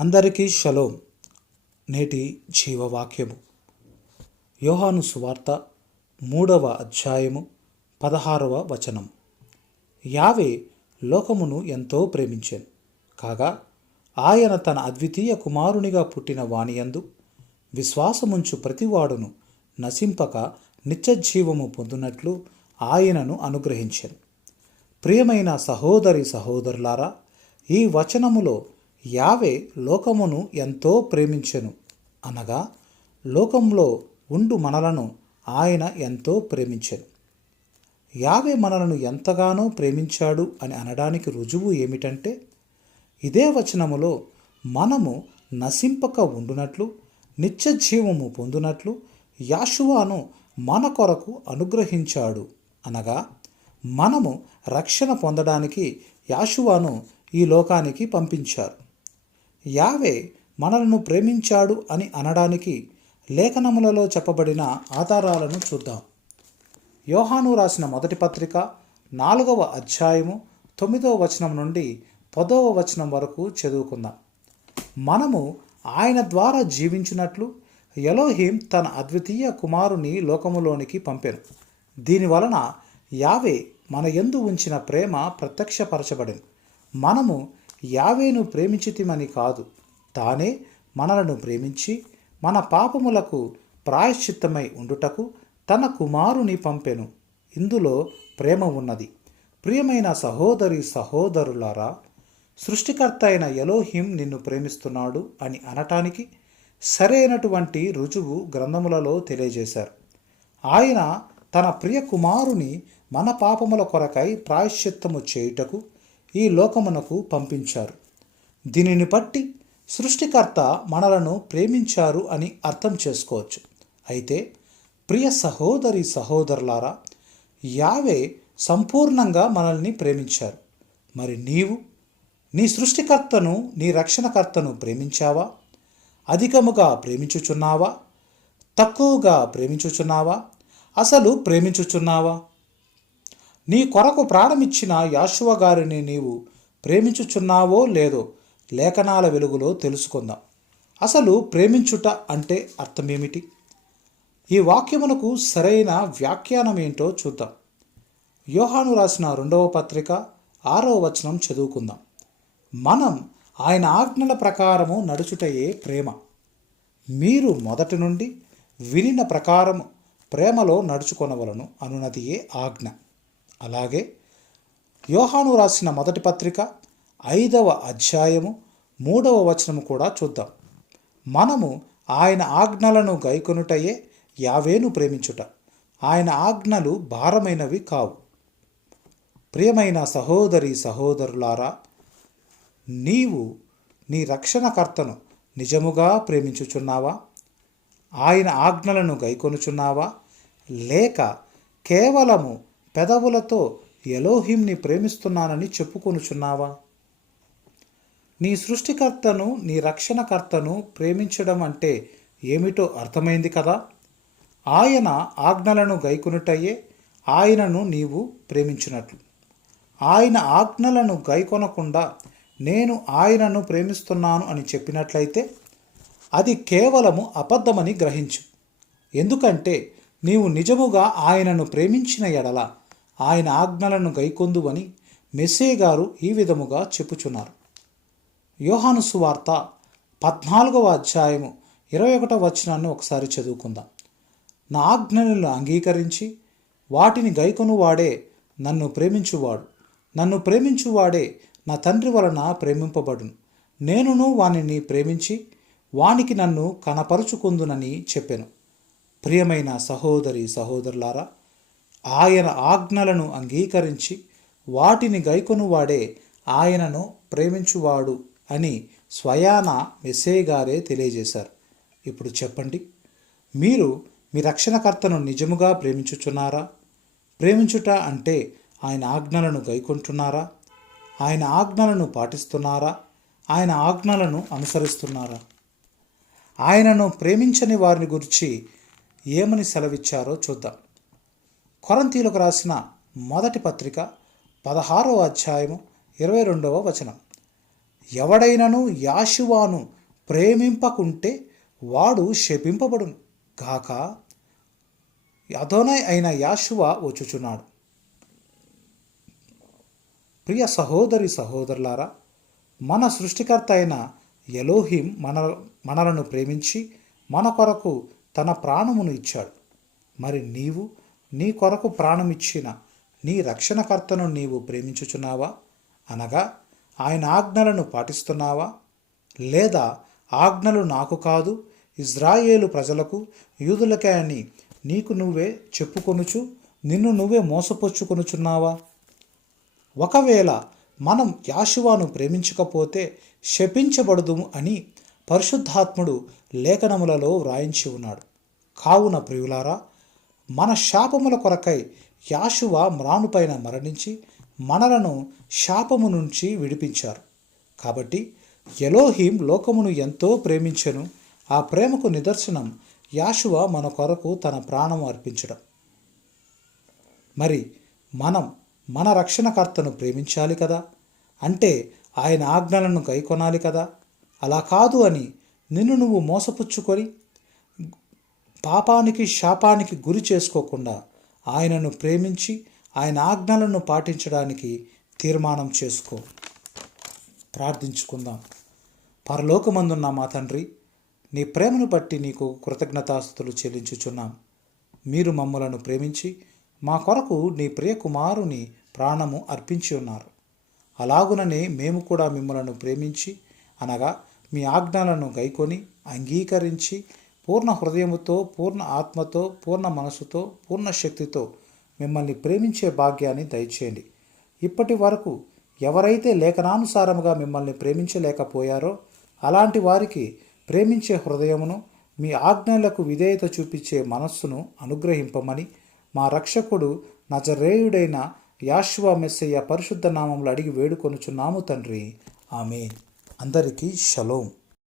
అందరికీ షలోం నేటి జీవవాక్యము. యోహాను సువార్త మూడవ అధ్యాయము పదహారవ వచనం. యావే లోకమును ఎంతో ప్రేమించాను. కాగా ఆయన తన అద్వితీయ కుమారునిగా పుట్టిన వాణియందు విశ్వాసముంచు ప్రతివాడును నశింపక నిత్యజీవము పొందునట్లు ఆయనను అనుగ్రహించాను. ప్రియమైన సహోదరి సహోదరులారా ఈ వచనములో యావే లోకమును ఎంతో ప్రేమించెను. అనగా లోకంలో ఉండు మనలను ఆయన ఎంతో ప్రేమించెను. యావే మనలను ఎంతగానో ప్రేమించాడు అని అనడానికి రుజువు ఏమిటంటే ఇదే వచనములో మనము నశింపక ఉండునట్లు నిత్యజీవము పొందునట్లు యాషువాను మన కొరకు అనుగ్రహించాడు. అనగా మనము రక్షణ పొందడానికి యాషువాను ఈ లోకానికి పంపించారు. యావే మనలను ప్రేమించాడు అని అనడానికి లేఖనములలో చెప్పబడిన ఆధారాలను చూద్దాం. యోహాను రాసిన మొదటి పత్రిక నాలుగవ అధ్యాయము తొమ్మిదవ వచనం నుండి పదవ వచనం వరకు చదువుకుందాం. మనము ఆయన ద్వారా జీవించినట్లు ఎలోహిం తన అద్వితీయ కుమారుని లోకములోనికి పంపాను. దీని వలన యావే మన యందు ఉంచిన ప్రేమ ప్రత్యక్షపరచబడింది మనము యావేను ప్రేమించితిమని కాదు. తానే మనలను ప్రేమించి మన పాపములకు ప్రాయశ్చిత్తమై ఉండుటకు తన కుమారుని పంపెను. ఇందులో ప్రేమ ఉన్నది. ప్రియమైన సహోదరి సహోదరులారా సృష్టికర్త అయిన ఎలోహిం నిన్ను ప్రేమిస్తున్నాడు అని అనటానికి సరైనటువంటి రుజువు గ్రంథములలో తెలియజేశారు. ఆయన తన ప్రియ కుమారుని మన పాపముల కొరకై ప్రాయశ్చిత్తము చేయుటకు ఈ లోకమునకు పంపించారు. దీనిని బట్టి సృష్టికర్త మనలను ప్రేమించారు అని అర్థం చేసుకోవచ్చు. అయితే ప్రియ సహోదరి సహోదరులారా యావే సంపూర్ణంగా మనల్ని ప్రేమించారు. మరి నీవు నీ సృష్టికర్తను నీ రక్షణకర్తను ప్రేమించావా? అధికముగా ప్రేమించుచున్నావా? తక్కువగా ప్రేమించుచున్నావా? అసలు ప్రేమించుచున్నావా? నీ కొరకు ప్రాణమిచ్చిన యాశువ గారిని నీవు ప్రేమించుచున్నావో లేదో లేఖనాల వెలుగులో తెలుసుకుందాం. అసలు ప్రేమించుట అంటే అర్థమేమిటి? ఈ వాక్యమునకు సరైన వ్యాఖ్యానం ఏంటో చూద్దాం. యోహాను రాసిన రెండవ పత్రిక ఆరవ వచనం చదువుకుందాం. మనం ఆయన ఆజ్ఞల ప్రకారము నడుచుటయే ప్రేమ. మీరు మొదటి నుండి వినిన ప్రకారము ప్రేమలో నడుచుకొనవలను అనునదియే ఆజ్ఞ. అలాగే యోహాను రాసిన మొదటి పత్రిక ఐదవ అధ్యాయము మూడవ వచనము కూడా చూద్దాం. మనము ఆయన ఆజ్ఞలను గైకొనుటయే యావేను ప్రేమించుట. ఆయన ఆజ్ఞలు భారమైనవి కావు. ప్రియమైన సహోదరి సహోదరులారా నీవు నీ రక్షణకర్తను నిజముగా ప్రేమించుచున్నావా? ఆయన ఆజ్ఞలను గైకొనుచున్నావా? లేక కేవలము పెదవులతో ఎలోహింని ప్రేమిస్తున్నానని చెప్పుకొనుచున్నావా? నీ సృష్టికర్తను నీ రక్షణకర్తను ప్రేమించడం అంటే ఏమిటో అర్థమైంది కదా? ఆయన ఆజ్ఞలను గైకొనుటయ్యే ఆయనను నీవు ప్రేమించినట్లు. ఆయన ఆజ్ఞలను గైకొనకుండా నేను ఆయనను ప్రేమిస్తున్నాను అని చెప్పినట్లయితే అది కేవలము అబద్ధమని గ్రహించు. ఎందుకంటే నీవు నిజముగా ఆయనను ప్రేమించిన ఎడల ఆయన ఆజ్ఞలను గైకొందువని మెస్సే గారు ఈ విధముగా చెప్పుచున్నారు. యోహాను సువార్త పద్నాలుగవ అధ్యాయము ఇరవై ఒకటవ వచనాన్ని ఒకసారి చదువుకుందాం. నా ఆజ్ఞలను అంగీకరించి వాటిని గైకొను వాడే నన్ను ప్రేమించువాడు. నన్ను ప్రేమించువాడే నా తండ్రి వలన ప్రేమింపబడును. నేనును వానిని ప్రేమించి వానికి నన్ను కనపరుచుకుందునని చెప్పాను. ప్రియమైన సహోదరి సహోదరులారా ఆయన ఆజ్ఞలను అంగీకరించి వాటిని గైకొనువాడే ఆయనను ప్రేమించువాడు అని స్వయాన మెస్సే గారే తెలియజేశారు. ఇప్పుడు చెప్పండి మీరు మీ రక్షణకర్తను నిజముగా ప్రేమించుచున్నారా? ప్రేమించుట అంటే ఆయన ఆజ్ఞలను గైకొంటున్నారా? ఆయన ఆజ్ఞలను పాటిస్తున్నారా? ఆయన ఆజ్ఞలను అనుసరిస్తున్నారా? ఆయనను ప్రేమించని వారిని గురించి ఏమని సెలవిచ్చారో చూద్దాం. కొరంతీలకు రాసిన మొదటి పత్రిక పదహారవ అధ్యాయము ఇరవై రెండవ వచనం. ఎవడైనను యాశువాను ప్రేమింపకుంటే వాడు శపింపబడును. గాక అధోనై అయిన యాశువ వచ్చుచున్నాడు. ప్రియ సహోదరి సహోదరులారా మన సృష్టికర్త అయిన ఎలోహిం మన మనలను ప్రేమించి మన కొరకు తన ప్రాణమును ఇచ్చాడు. మరి నీవు నీ కొరకు ప్రాణమిచ్చిన నీ రక్షణకర్తను నీవు ప్రేమించుచున్నావా? అనగా ఆయన ఆజ్ఞలను పాటిస్తున్నావా? లేదా ఆజ్ఞలు నాకు కాదు ఇజ్రాయేలు ప్రజలకు యూదులకే అని నీకు నువ్వే చెప్పుకొనుచు నిన్ను నువ్వే మోసపుచ్చుకొనుచున్నావా? ఒకవేళ మనం యాశువాను ప్రేమించకపోతే శపించబడదు అని పరిశుద్ధాత్ముడు లేఖనములలో వ్రాయించి ఉన్నాడు. కావున ప్రియులారా మన శాపముల కొరకై యాశువ మ్రానుపైన మరణించి మనలను శాపము నుంచి విడిపించారు. కాబట్టి ఎలోహీం లోకమును ఎంతో ప్రేమించెను. ఆ ప్రేమకు నిదర్శనం యాశువ మన కొరకు తన ప్రాణం అర్పించడం. మరి మనం మన రక్షణకర్తను ప్రేమించాలి కదా? అంటే ఆయన ఆజ్ఞలను గైకొనాలి కదా? అలా కాదు అని నిన్ను నువ్వు మోసపుచ్చుకొని పాపానికి శాపానికి గురి చేసుకోకుండా ఆయనను ప్రేమించి ఆయన ఆజ్ఞలను పాటించడానికి తీర్మానం చేసుకో. ప్రార్థించుకుందాం. పరలోకమందున్న మా తండ్రి నీ ప్రేమను బట్టి నీకు కృతజ్ఞతాస్తులు చెల్లించుచున్నాం. మీరు మమ్మలను ప్రేమించి మా కొరకు నీ ప్రియ కుమారుని ప్రాణము అర్పించి ఉన్నారు. అలాగుననే మేము కూడా మిమ్మలను ప్రేమించి అనగా మీ ఆజ్ఞలను గైకొని అంగీకరించి పూర్ణ హృదయముతో పూర్ణ ఆత్మతో పూర్ణ మనసుతో పూర్ణ శక్తితో మిమ్మల్ని ప్రేమించే భాగ్యాన్ని దయచేయండి. ఇప్పటి వరకు ఎవరైతే లేఖనానుసారముగా మిమ్మల్ని ప్రేమించలేకపోయారో అలాంటి వారికి ప్రేమించే హృదయమును మీ ఆజ్ఞలకు విధేయత చూపించే మనస్సును అనుగ్రహింపమని మా రక్షకుడు నజరేయుడైన యాశ్వా మెస్సయ్య పరిశుద్ధ నామంలో అడిగి వేడుకొనుచున్నాము తండ్రి. ఆమె అందరికీ షలోం.